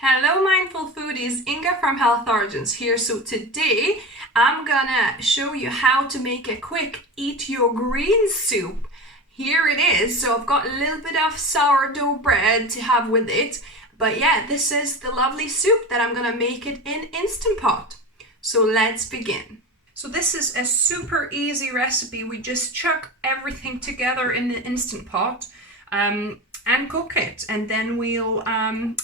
Hello mindful foodies, Inga from Health Origins here. So today I'm gonna show you how to make a quick eat your greens soup. Here it is. So I've got a little bit of sourdough bread to have with it. But yeah, this is the lovely soup that I'm gonna make it in Instant Pot. So let's begin. So this is a super easy recipe. We just chuck everything together in the Instant Pot and cook it, and then we'll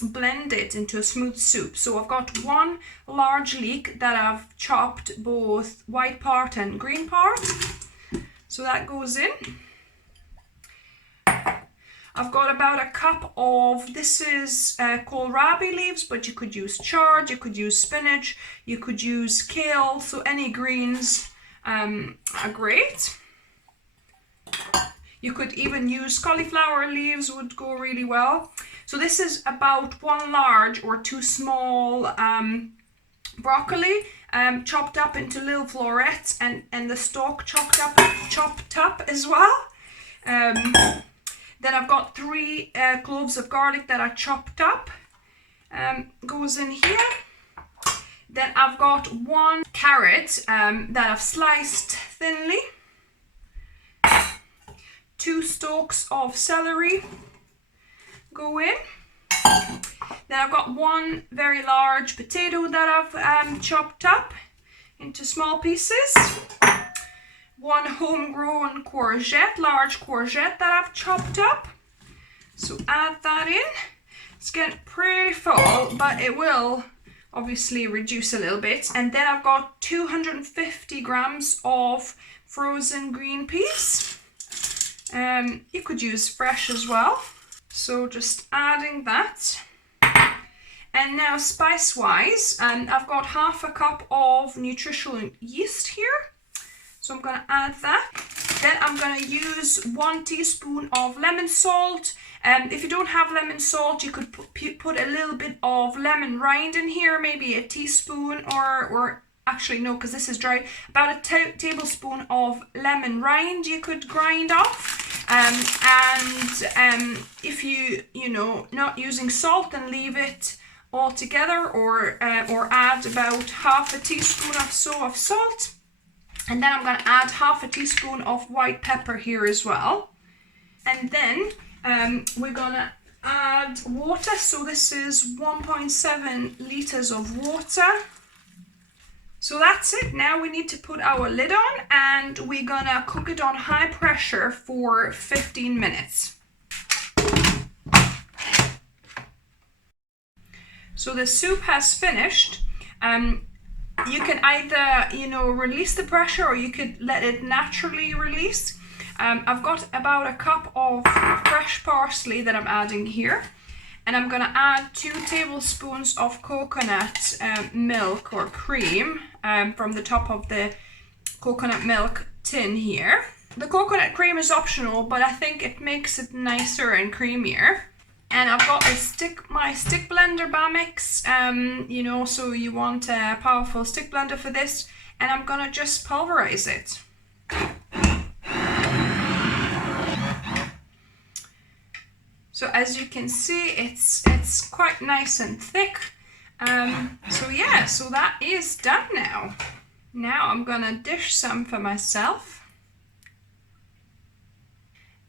blend it into a smooth soup. So I've got one large leek that I've chopped both white part and green part. So that goes in. I've got about a cup of, this is kohlrabi leaves, but you could use chard, you could use spinach, you could use kale, so any greens are great. You could even use cauliflower leaves, would go really well. So this is about one large or two small broccoli chopped up into little florets, and the stalk chopped up as well. Then I've got 3 cloves of garlic that are chopped up, goes in here. Then I've got 1 carrot that I've sliced thinly. 2 stalks of celery go in. Then I've got 1 very large potato that I've chopped up into small pieces. 1 homegrown courgette, large courgette that I've chopped up. So add that in. It's getting pretty full, but it will obviously reduce a little bit. And then I've got 250 grams of frozen green peas. You could use fresh as well. So just adding that. And now spice wise, I've got half a cup of nutritional yeast here. So I'm going to add that. Then I'm going to use 1 teaspoon of lemon salt. If you don't have lemon salt, you could put a little bit of lemon rind in here, maybe a teaspoon, or actually no, because this is dry. About a tablespoon of lemon rind you could grind off. And if you know, not using salt, then leave it all together, or add about half a teaspoon or so of salt. And then I'm going to add half a teaspoon of white pepper here as well. And then we're going to add water. So this is 1.7 liters of water. So that's it. Now we need to put our lid on, and we're gonna cook it on high pressure for 15 minutes. So the soup has finished. You can either, release the pressure, or you could let it naturally release. I've got about a cup of fresh parsley that I'm adding here. And I'm gonna add 2 tablespoons of coconut milk or cream from the top of the coconut milk tin here. The coconut cream is optional, but I think it makes it nicer and creamier. And I've got my stick blender Bamix, so you want a powerful stick blender for this. And I'm gonna just pulverize it. So as you can see, it's quite nice and thick. So that is done now. Now I'm gonna dish some for myself,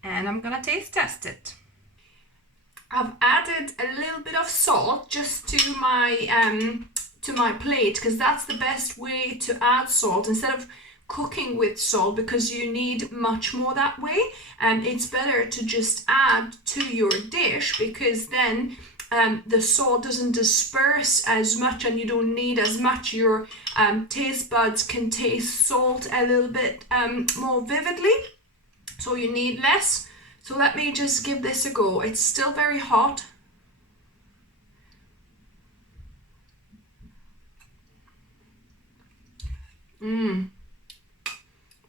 and I'm gonna taste test it. I've added a little bit of salt just to my plate, because that's the best way to add salt instead of cooking with salt, because you need much more that way. And it's better to just add to your dish, because then the salt doesn't disperse as much and you don't need as much. Your taste buds can taste salt a little bit more vividly, so you need less. So let me just give this a go. It's still very hot.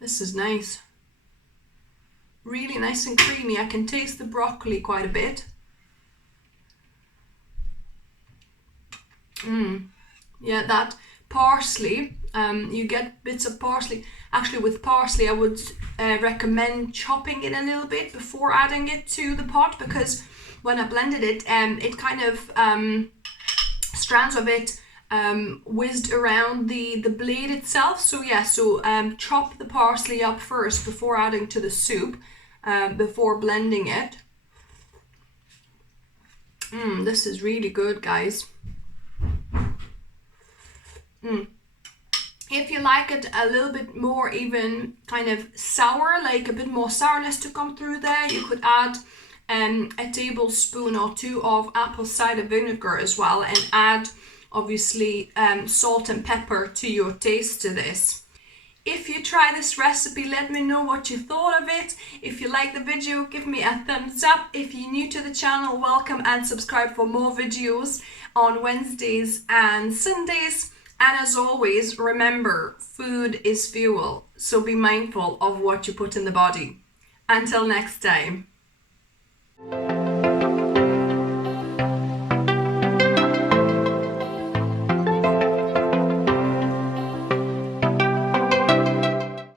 This is nice. Really nice and creamy. I can taste the broccoli quite a bit. Yeah, that parsley, you get bits of parsley. Actually, with parsley, I would recommend chopping it a little bit before adding it to the pot, because when I blended it, it kind of strands of it whizzed around the blade itself. So yeah, so chop the parsley up first before adding to the soup, before blending it. This is really good, guys. If you like it a little bit more even kind of sour, like a bit more sourness to come through there, you could add a tablespoon or two of apple cider vinegar as well, and add obviously salt and pepper to your taste to this. If you try this recipe, let me know what you thought of it. If you like the video, give me a thumbs up. If you're new to the channel, welcome and subscribe for more videos on Wednesdays and Sundays. And as always, remember, food is fuel, so be mindful of what you put in the body. Until next time.